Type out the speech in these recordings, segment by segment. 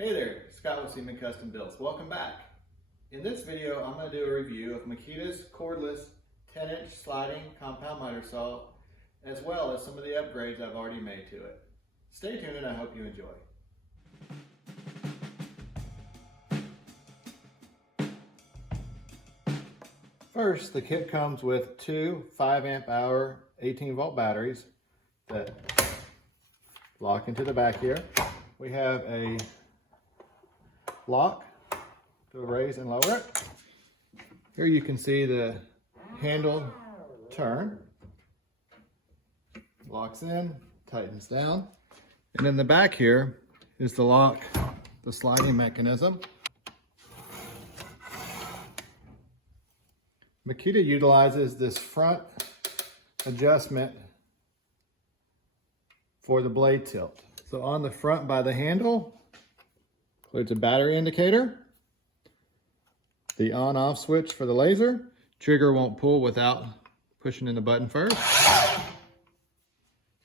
Hey there, Scott with Seaman Custom Builds. Welcome back. In this video, I'm going to do a review of Makita's cordless 10-inch sliding compound miter saw, as well as some of the upgrades I've already made to it. Stay tuned and I hope you enjoy. First, the kit comes with two 5-amp-hour 18-volt batteries that lock into the back here. We have a lock to raise and lower it. Here you can see the handle turn. Locks in, tightens down. And in the back here is the lock, the sliding mechanism. Makita utilizes this front adjustment for the blade tilt. So on the front by the handle includes a battery indicator, the on-off switch for the laser. Trigger won't pull without pushing in the button first.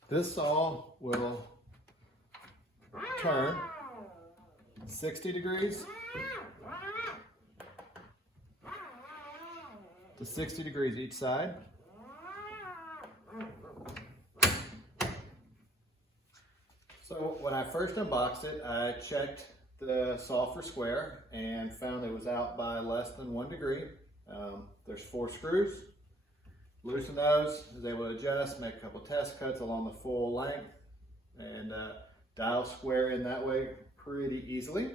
This saw will turn 60 degrees to 60 degrees each side. So when I first unboxed it, I checked the saw for square and found it was out by less than 1 degree. There's 4 screws. Loosen those, I was able to adjust, make a couple test cuts along the full length, and dial square in that way pretty easily.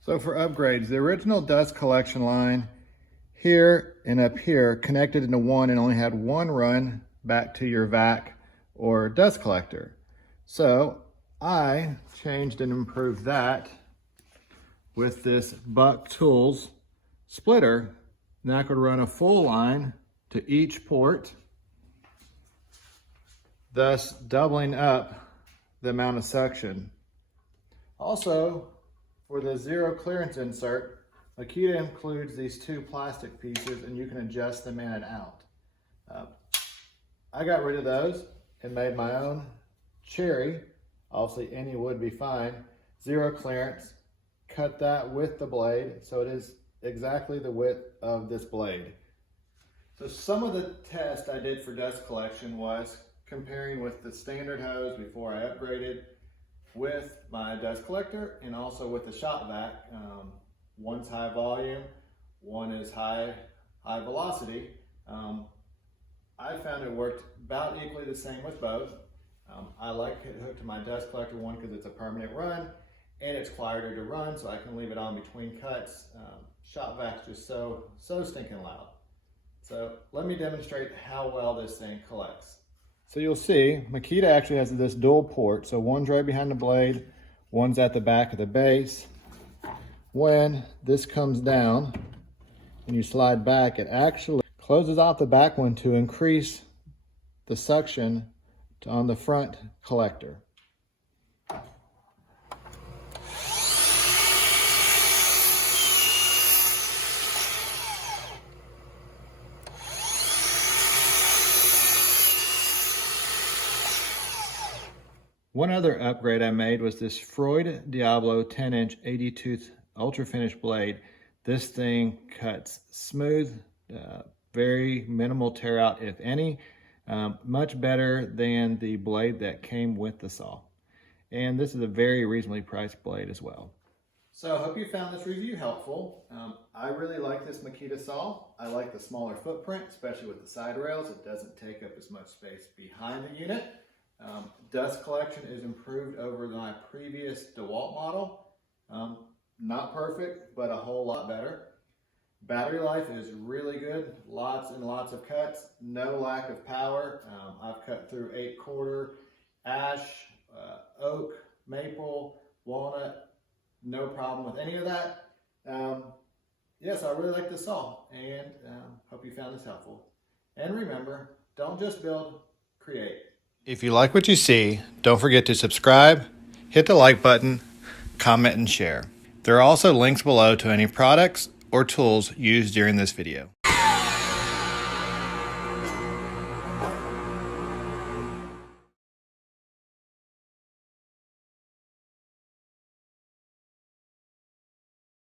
So for upgrades, the original dust collection line here and up here connected into one and only had one run back to your vac or dust collector. So I changed and improved that with this Buck Tools splitter. Now I could run a full line to each port, thus doubling up the amount of suction. Also, for the zero clearance insert, Makita includes these 2 plastic pieces and you can adjust them in and out. I got rid of those and made my own cherry. Obviously any would be fine. Zero clearance, cut that with the blade so it is exactly the width of this blade. So some of the tests I did for dust collection was comparing with the standard hose before I upgraded with my dust collector and also with the shop vac. One's high volume, one is high velocity. I found it worked about equally the same with both. I like it hooked to my dust collector one because it's a permanent run and it's quieter to run, so I can leave it on between cuts. Shop vac's just so stinking loud. So let me demonstrate how well this thing collects. So you'll see Makita actually has this dual port. So one's right behind the blade, one's at the back of the base. When this comes down and you slide back, it actually closes off the back one to increase the suction on the front collector. One other upgrade I made was this Freud Diablo 10-inch 80-tooth ultra finish blade. This thing cuts smooth, very minimal tear out if any. Much better than the blade that came with the saw. And this is a very reasonably priced blade as well. So I hope you found this review helpful. I really like this Makita saw. I like the smaller footprint, especially with the side rails. It doesn't take up as much space behind the unit. Dust collection is improved over my previous DeWalt model. Not perfect, but a whole lot better. Battery life is really good, lots and lots of cuts, no lack of power. I've cut through 8-quarter, ash, oak, maple, walnut, no problem with any of that. Yes, I really like this saw and hope you found this helpful. And remember, don't just build, create. If you like what you see, don't forget to subscribe, hit the like button, comment, and share. There are also links below to any products or tools used during this video.